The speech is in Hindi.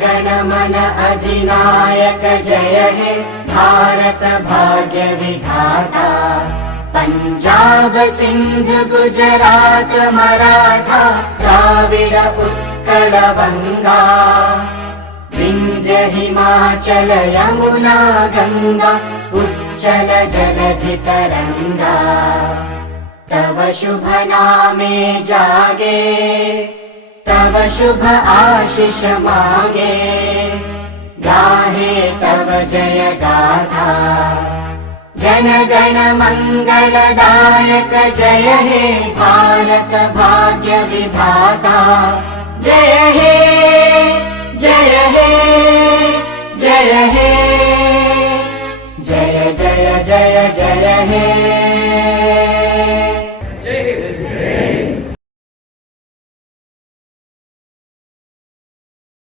गण मन अधिनायक जय हे भारत भाग्य विधाता। पंजाब सिंध गुजरात मराठा द्राविड उत्कल बंगा, विंध्य हिमाचल यमुना गंगा उच्चल जलधि तरंगा। तव शुभ नामे जागे, तव शुभ आशीष मागे, गाहे तव जय गाथा। जन गण मंगलदायक जय हे भारत भाग्य विधाता। जय हे जय हे जय हे, जय जय जय जय हे।